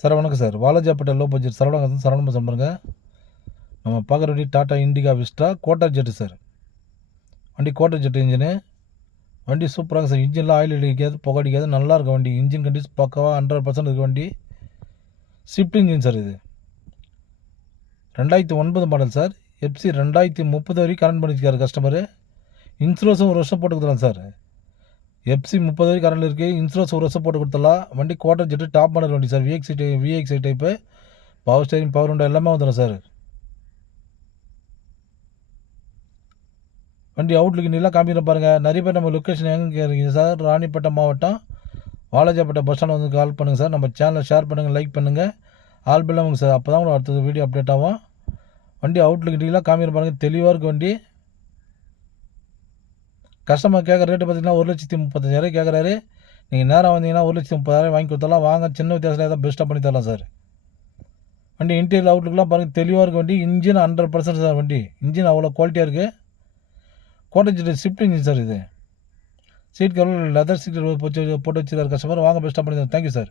Sir வணக்கம் sir. Walajapettai low budget Saravanan Saravanan சொல்கிறேங்க. நம்ம பார்க்குற வண்டி Tata Indica Vista quadrajet sir. வண்டி கோட்டர் ஜெட் இன்ஜினு. வண்டி சூப்பராக சார். இன்ஜினில் ஆயில் அடிக்காது, புகை அடிக்காது, நல்லா இருக்கும் வண்டி. இன்ஜின் கண்டிஷன் பக்காவாக 100% இருக்க வண்டி. ஸ்விஃப்ட் இன்ஜின் சார் இது. 2009 மாடல் சார். எஃப்சி 2030 வரைக்கும் கரண்ட் பண்ணியிருக்காரு கஸ்டமரு. இன்சூரன்ஸும் 1 வருஷம் போட்டு கொடுத்துலாம் சார். எஃப்சி 30 வரைக்கும் கரண்ட் இருக்குது. இன்சூரன்ஸ் 1 வருஷம் போட்டு கொடுத்துடலாம். வண்டி கோட்டர் ஜெட்டு டாப் மாடல் வண்டி sir. VXi type, power steering, power window எல்லாமே வந்துடும் சார். வண்டி அவுட்லுக்கு நல்லா காமிக்கிற பாருங்கள். நிறைய பேர் நம்ம லொக்கேஷன் எங்கே இருக்கீங்க சார்? ராணிப்பேட்டை மாவட்டம் வாலாஜாப்பேட்டை பஸ் ஸ்டாண்ட் வந்து கால் பண்ணுங்கள் சார். நம்ம சேனலை ஷேர் பண்ணுங்கள், லைக் பண்ணுங்கள், ஆல் பில்லாமுங்க சார். அப்போ தான் கூட அடுத்தது வீடியோ அப்டேட் ஆகும். வண்டி அவுட்லுக்கு டீலாக காமிக்கிற பாருங்கள். தெளிவாக இருக்குது வண்டி. கஸ்டமர் கேட்குற ரேட்டு பார்த்தீங்கன்னா 1,35,000 கேட்குறாரு. நீங்கள் நேராக வந்தீங்கன்னா 1,30,000 வாங்கி கொடுத்தலாம். வாங்க, சின்ன வித்தியாசத்தில் ஏதாவது பெஸ்ட்டாக பண்ணி தரலாம் சார். வண்டி இன்டீரியர் அவுட்லுக்குலாம் பாருங்கள், தெளிவாக இருக்குது வண்டி. Engine 100% sir. வண்டி இன்ஜின் அவ்வளோ குவாலிட்டியாக இருக்குது. Quadrajet shift engine sir இது. சீட் கவர் லெதர் சீட் போட்டு வச்சுருக்காரு கஸ்டமர். வாங்க, பெஸ்ட்டாக பண்ணி தரேன். Thank you sir.